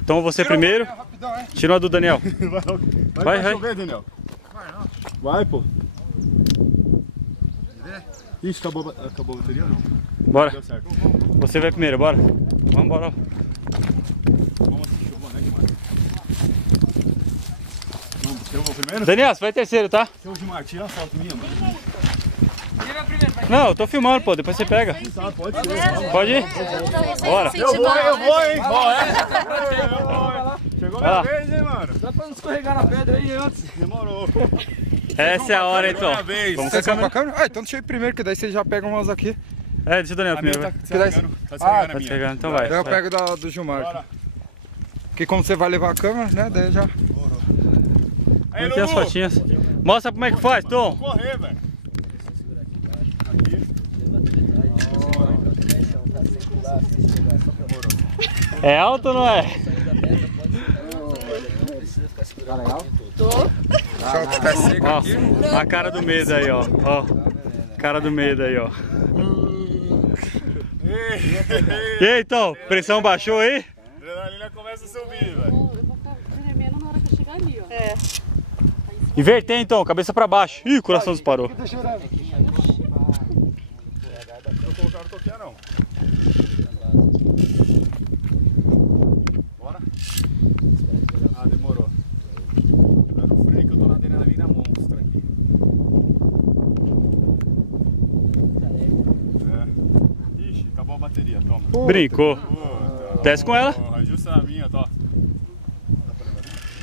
Então você primeiro. Tira uma do Daniel. Vai. Chover, Daniel. Vai, pô. Ixi, acabou a bateria ou não? Bora. Deu certo. Você vai primeiro, bora. Vamos embora. Vamos assistir o boneco, mano. Vamos, eu vou primeiro? Daniel, você vai terceiro, tá? Seu de Martins, foto minha, mano. Não, eu tô filmando, pô. Depois você pega. Tá, pode ser. Pode ir? Bora. Eu vou, hein? Chegou minha vez, hein, mano? Dá pra não escorregar na pedra aí antes. Demorou. Essa é a hora, então. Vez. Vamos com a Vocês vão com a câmera. câmera? Ah, então deixa eu ir primeiro, que daí vocês já pegam umas aqui. É, deixa o Daniel A minha primeiro. tá Vai. descarregando. Tá Tá descarregando a minha. chegando, então vai. Daí eu pego do Gilmar. Bora. Porque como você vai levar a câmera, né? Daí já. Aí, Aqui as Lulu. fotinhas. Mostra como é que faz, Tom. Vou correr, velho. Aqui. É alto ou não é? Deixa o pé seco Ó, aqui. a cara do medo aí, ó. Cara do medo aí, ó. E aí, então? Pressão baixou aí? A adrenalina começa a subir, velho. Eu vou ficar tremendo na hora que eu chegar ali, ó. É. Inverter então, cabeça pra baixo. Ih, o coração disparou. Não colocaram toquinha, não. Bora? Ah, demorou. Quebrando o freio que eu tô na adrenalina monstra aqui. É. Ixi, acabou a bateria, toma. Brincou. Puta. Desce com ela. Ajusta a minha, tá?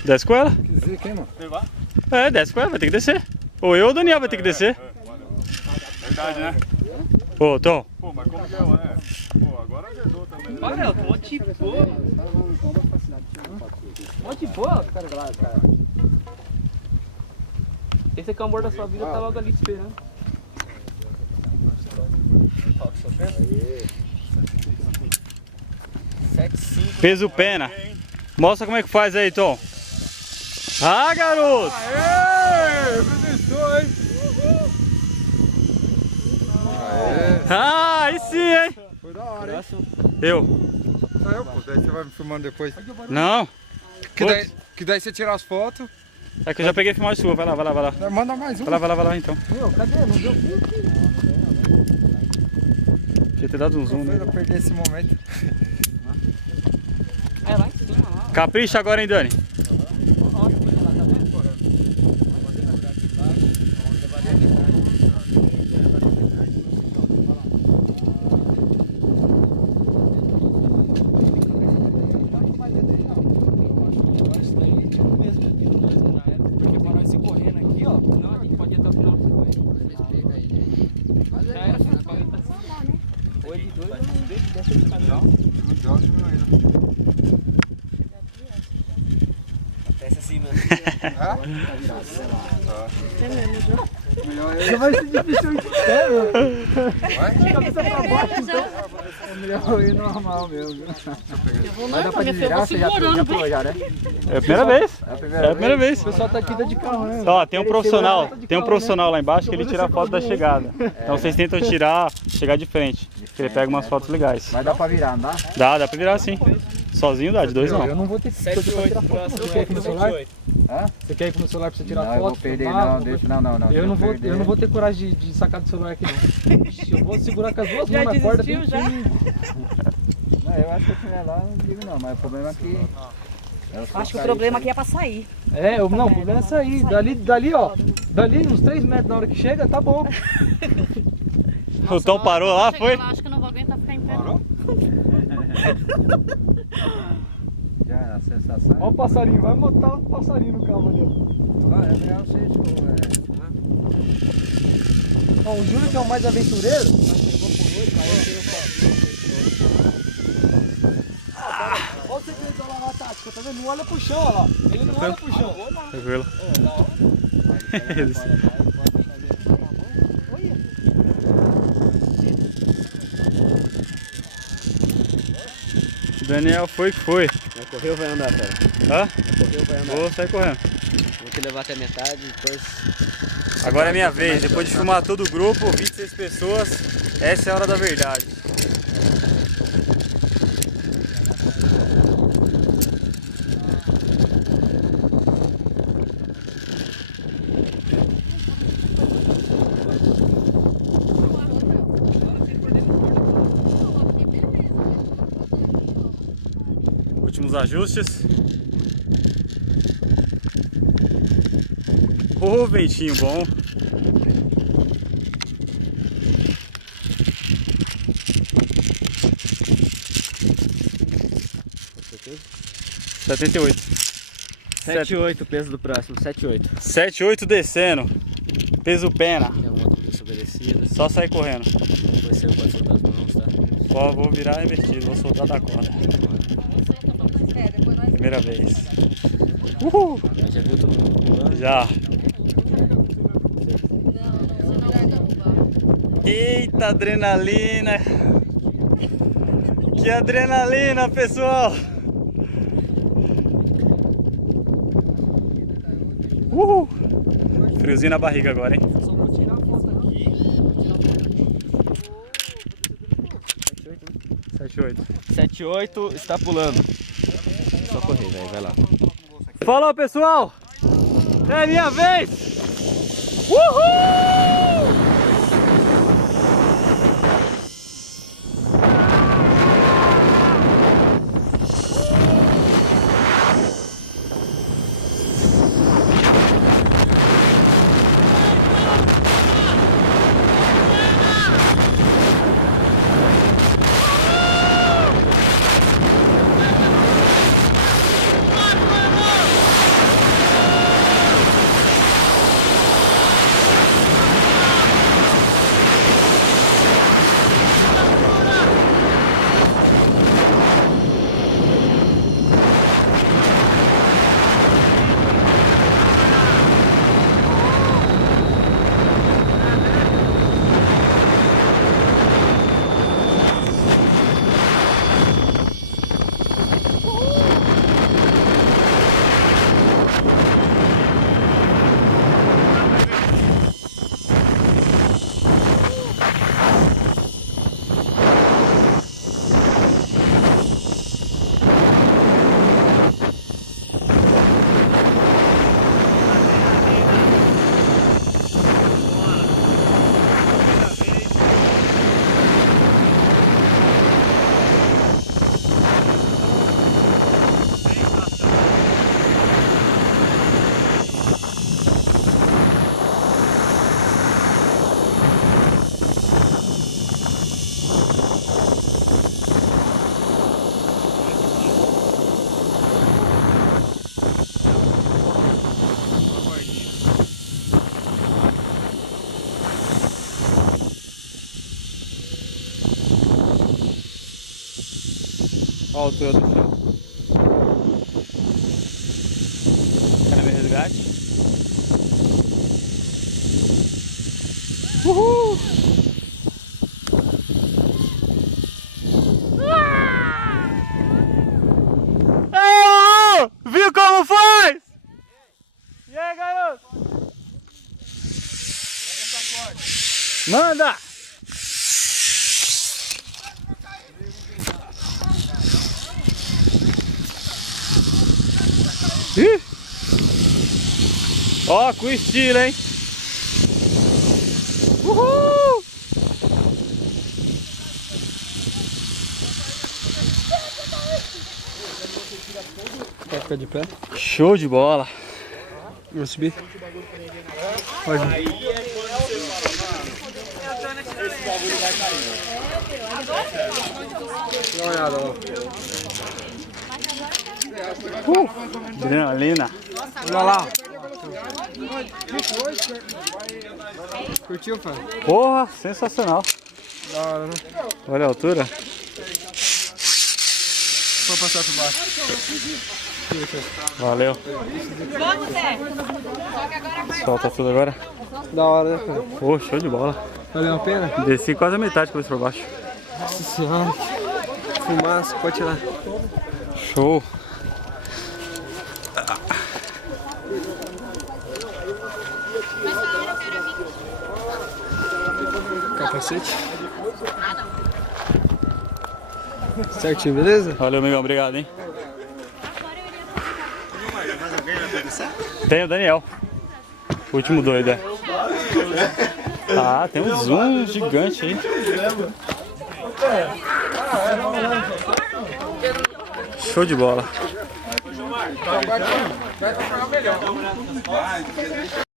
Desce com ela. Que zica, hein, mano? Levar? É, desce com ela, vai ter que descer. Ou eu ou o Daniel vai ter que descer. Verdade, né? Ô, Tom. Pô, mas como que é, né? Pô, agora ajudou também. Né? Olha, tô de boa. Mó de boa, cara. Esse aqui é o amor da sua vida, tá logo ali te esperando. Peso pena. Mostra como é que faz aí, Tom. Ah, garoto! Aê! Começou, hein? Ah, aí sim, hein? Foi da hora, hein? Eu. Só eu, pô. Daí você vai me filmando depois. Não. Que daí você tira as fotos. É que eu já peguei filmagem sua. Vai lá. Manda mais um. Vai lá então. Meu, cadê? Não deu Podia ter dado um zoom, né? Eu perder esse momento. É lá em cima, lá. Capricha agora, hein, Dani? Porque para nós ir correndo aqui, ó. Não, a gente pode ir até o final do correr. Já era, filho. Oi, de dois, deixa eu ficar legal. Desce assim, mano. Já vai ser difícil de pé, meu. Vai? Cabeça pra baixo, então. É melhor ir normal mesmo. Eu vou lá, minha filha, eu vou segurando, viu? É a primeira vez. É a primeira vez. O pessoal tá aqui de carro, né? Ó, tem um profissional lá embaixo que ele tira a foto da chegada. Então vocês tentam chegar de frente. Que ele pega umas fotos legais. Vai dar pra virar, não dá? Dá pra virar sim. Sozinho dá, de dois não. Eu não vou ter que tirar foto. Você quer ir com o meu celular? Você quer ir com o meu celular pra você tirar foto? Eu vou perder, não, deixa, não. Eu não vou ter coragem de sacar do celular aqui não. Eu vou segurar com as duas mãos na corda. desistiu, já? Não, eu acho que se eu estiver lá, não digo não, mas o problema é que... Acho que o problema aqui é pra sair. Não, o problema é sair. Dali, ó. Dali, uns 3 metros na hora que chega, tá bom. O Tom parou lá, foi? Eu acho que eu não vou aguentar ficar em pé. Parou? Já a sensação... Ó o passarinho, vai montar um passarinho no carro ali. É melhor você Ó, o Júlio que é o mais aventureiro. Olha o segredo lá na tática, tá vendo? Não olha pro chão, olha lá. Ele não olha pro chão. Tranquilo. Daniel foi que foi. Vai correr ou vai andar, cara? Hã? Vai correr ou vai andar? Vou sair correndo. Vou te levar até a metade, depois... Agora é minha vez. Depois de filmar todo o grupo, 26 pessoas, essa é a hora da verdade. Últimos ajustes. O ventinho bom. certeza? 78. 7,8 o peso do próximo, 7,8. 7,8 descendo. Peso pena. Tem alguma outra desobedecida. Só sair correndo. Depois você pode soltar as mãos, tá? Vou virar invertido, vou soltar da corda. Primeira vez. Uhul! Já viu todo mundo pulando? Já. Eita adrenalina! Que adrenalina, pessoal! Uhul! Friozinho na barriga agora, hein? Só vou tirar a foto aqui. 7,8. 7,8 está pulando. Só correr, velho, vai lá. Falou, pessoal! É minha vez! Uhul! Olha a altura do chão. Quer ver resgate? Uhul! Ei, viu como faz? E aí, garoto? Manda! Ih! Ó, com estilo, hein? Uhul! Quer ficar de pé? Show de bola! Vou subir. Pode. Aí é quando você fala, mano, esse bagulho vai cair. Dá uma olhada, ó. Adrenalina. Olha lá. Curtiu, pai? Porra, sensacional. Da hora, né? Olha a altura. Vou passar por baixo. Valeu. Solta tudo agora. Da hora, né, pai? Pô, show de bola. Valeu a pena? Desci quase a metade com isso por baixo. Nossa senhora. Fumaça, pode tirar. Show. Capacete. Certinho, beleza? Valeu, amigão. Obrigado, hein? Tem o Daniel. O último doido, é. Ah, tem um zoom gigante aí. Show de bola.